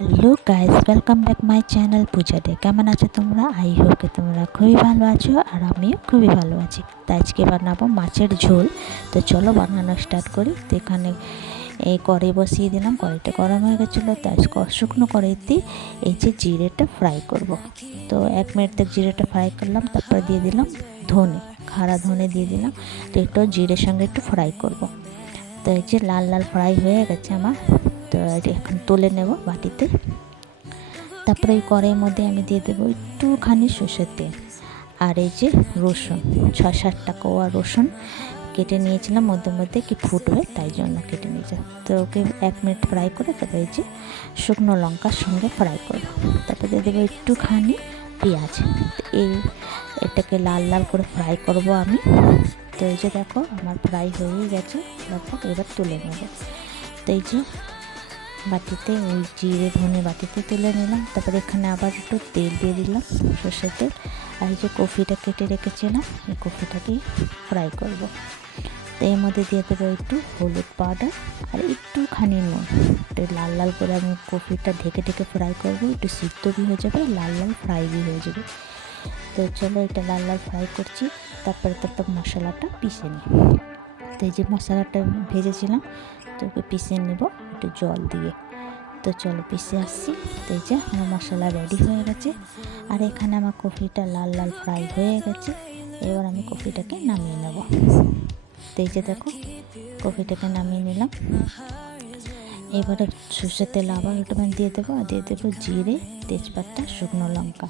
Hello guys, welcome back my channel Puja day. কেমন আছো তোমরা? আই হোপ কি তোমরা খুবই ভালো আছো আর আমিও খুবই ভালো আছি। তো আজকে বানাবো মাছের ঝোল। তো চলো বানানো স্টার্ট করি। তো এখানে এই কড়াই বসিয়ে দিলাম, কড়াইটা গরম হয়ে গেছিলো। তাই শুকনো কড়াইতে এই যে জিরেটা ফ্রাই করব। তো 1 মিনিট তক জিরেটা ফ্রাই করলাম, তারপর দিয়ে দিলাম ধনে, খাড়া ধনে দিয়ে দিলাম। তো একটু জিরের সঙ্গে একটু ফ্রাই করব। তো এই যে লাল লাল ফ্রাই হয়ে গেছে আমার। তো এখন তুলে নেব বাটিতে। তারপরে এই কড়াইয়ের মধ্যে আমি দিয়ে দেবো একটুখানি সর্ষের তেল আর এই যে রসুন, 6-7টা কোয়া রসুন কেটে নিয়েছিলাম, মধ্যে মধ্যে কি ফুটবে তাই জন্য কেটে নিয়েছিলাম। তো ওকে 1 মিনিট ফ্রাই করে তারপরে এই যে শুকনো লঙ্কার সঙ্গে ফ্রাই করবো। তারপরে দিয়ে দেবো একটুখানি পেঁয়াজ। এটাকে লাল লাল করে ফ্রাই করব আমি। তো এই যে দেখো আমার ফ্রাই হয়ে গেছে লগভগ, এবার তুলে নেব। তো এই যে বাটিতে ওই জিরে ধনে বাটিতে তুলে নিলাম। তারপরে এখানে আবার একটু তেল দিয়ে দিলাম, সর্ষের তেল। আর এই যে কফিটা কেটে রেখেছিলাম, এই কফিটাকে ফ্রাই করব। তো এর মধ্যে দিয়ে দেবো একটু হলুদ পাউডার আর একটুখানি নুন। একটু লাল লাল করে আমি কফিটা ঢেকে ঢেকে ফ্রাই করব, একটু সিদ্ধ বি হয়ে যাবে, লাল লাল ফ্রাই বি হয়ে যাবে। তো চলো এটা লাল লাল ফ্রাই করছি। তারপর মশলাটা পিষে নিই। তো এই যে মশলাটা ভেজেছিলাম, তো ওকে পিষে নেব একটু জল দিয়ে। তো চলো পিষে আসছি। তো এই যে আমার মশলা রেডি হয়ে গেছে আর এখানে আমার কফিটা লাল লাল ফ্রাই হয়ে গেছে। এবার আমি কফিটাকে নামিয়ে নেব। তো এই যে দেখো কফিটাকে নামিয়ে নিলাম। এবারে সর্ষের তেল আবার একটু দিয়ে দেবো, আর দিয়ে দেবো জিরে, তেজপাতা, শুকনো লঙ্কা।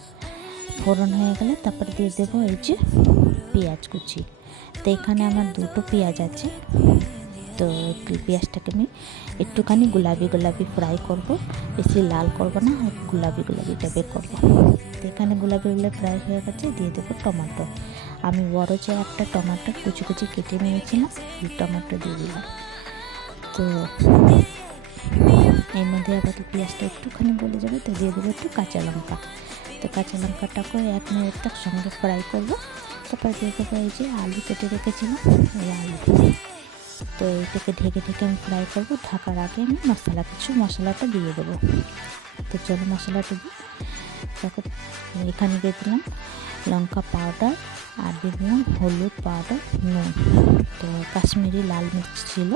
ফোড়ন হয়ে গেলে তারপরে দিয়ে দেবো এই যে পেঁয়াজ কুচি। তো এখানে আমার 2টো পেঁয়াজ আছে। তো পেঁয়াজটাকে আমি একটুখানি গোলাপি গোলাপি ফ্রাই করব, বেশি লাল করব না, গোলাপি গোলাপি টাইপের করবো। তো এখানে গোলাপি গোলাপি ফ্রাই হয়ে গেছে। দিয়ে দেবো টমেটো। আমি বড় যে একটা টমেটো কুচি কুচি কেটে নিয়েছিলাম, এই টমেটো দিয়ে দিলাম। তো এর মধ্যে আবার পেঁয়াজটা একটুখানি গলে যাবে, তো দিয়ে দেবো একটু কাঁচা লঙ্কা। তো কাঁচা লঙ্কাটাকে 1 মিনিট তক সঙ্গে ফ্রাই করব। তারপর দিয়ে দেবো এই যে আলু কেটে রেখেছিলাম, এই আলু। তো এটাকে ঢেকে ঢেকে আমি ফ্রাই করবো। ঢাকার আগে আমি মশলাটা দিয়ে দেবো। তো চলো মশলাটা দিই। দেখো এখানে দিয়ে দিলাম লঙ্কা পাউডার আর দিয়ে দিলাম হলুদ পাউডার, নুন। তো কাশ্মীরি লাল মির্চ ছিল।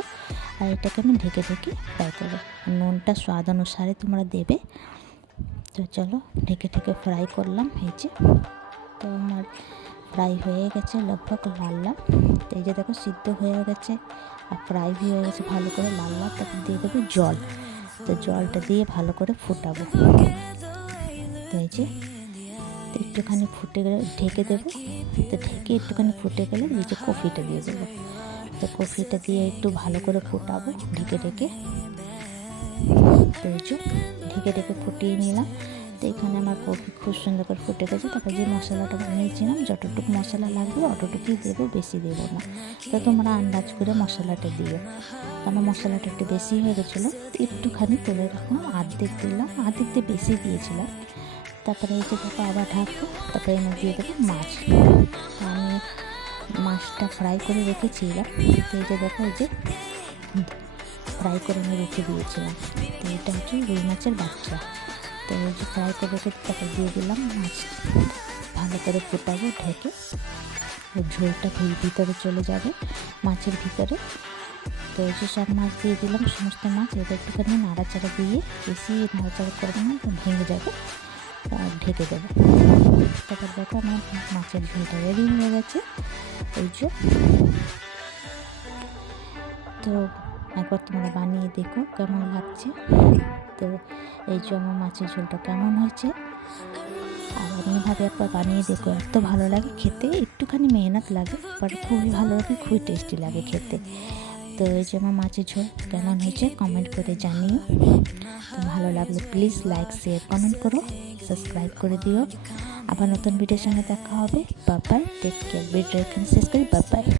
আর এটাকে আমি ঢেকে ঢেকে ফ্রাই করবো। নুনটা স্বাদ অনুসারে তোমরা দেবে। তো চলো ঢেকে ঢেকে ফ্রাই করলাম। এই যে তো আমার ফ্রাই হয়ে গেছে লগভগ লাল লাল। তো এই যে দেখো সিদ্ধ হয়ে গেছে আর ফ্রাই হয়ে গেছে ভালো করে লাল লাল। তারপর দিয়ে দেবো জল। তো জলটা দিয়ে ভালো করে ফুটাবো। তো এই যে একটুখানি ফুটে গেলে ঢেকে দেবো। তো ঢেকে একটুখানি ফুটে গেলে এই যে কফিটা দিয়ে দেবো। তো কফিটা দিয়ে একটু ভালো করে ফুটাবো ঢেকে ঢেকে। তো এই যে ঢেকে ঢেকে ফুটিয়ে নিলাম। তো এখানে আমার কফি খুব সুন্দর করে ফুটে গেছে। তারপর যে মশলাটা বানিয়েছিলাম, যতটুকু মশলা লাগবে অতটুকুই দেবো, বেশি দেবো না। তো তোমরা আন্দাজ করে মশলাটা দিও। তো আমার মশলাটা একটু বেশি হয়ে গেছিলো, একটুখানি তুলে রাখলাম, অর্ধেক দিলাম, অর্ধেক দিয়ে বেশি দিয়েছিলাম। তারপরে এই যে দেখো আবার ঢাকবো। তারপরে এনে দিয়ে দেবো মাছ। তো আমি মাছটা ফ্রাই করে রেখেছিলাম। তো এই যে দেখো এই যে ফ্রাই করে আমি রেখে দিয়েছিলাম। তো এটা হচ্ছে রুই মাছের বাচ্চা। তো এই যে ফ্রাই করে রেখে তারপর দিয়ে দিলাম মাছ। ভালো করে ফুটাবো ঢেকে। ওই ঝোলটা ভিতরে চলে যাবে মাছের ভিতরে। তো এই যে সব মাছ দিয়ে দিলাম, সমস্ত মাছ। এবার একটুখানি নাড়াচাড়া দিয়ে, বেশি নাড়াচাড়া করবো না, ভেঙে যাবে। আর ঢেকে দেবো। তারপর দেখো আমার মাছের ঝোলটা রেডি হয়ে গেছে। এই যে তো একবার তোমরা বানিয়ে দেখো কেমন লাগছে। তো এই যে আমার মাছের ঝোলটা কেমন হয়েছে, আর এমনিভাবে একবার বানিয়ে দেখো, এত ভালো লাগে খেতে। একটুখানি মেহনত লাগে, বাট খুবই ভালো লাগে, খুবই টেস্টি লাগে খেতে। তো এই যে আমার মাছের ঝোল কেমন হয়েছে কমেন্ট করে জানিও। তো ভালো লাগলে প্লিজ লাইক শেয়ার কমেন্ট করো, সাবস্ক্রাইব করে দিও। আবার নতুন ভিডিওর সঙ্গে দেখা হবে। Bye bye, take care. Video এখানে শেষ করি। Bye by.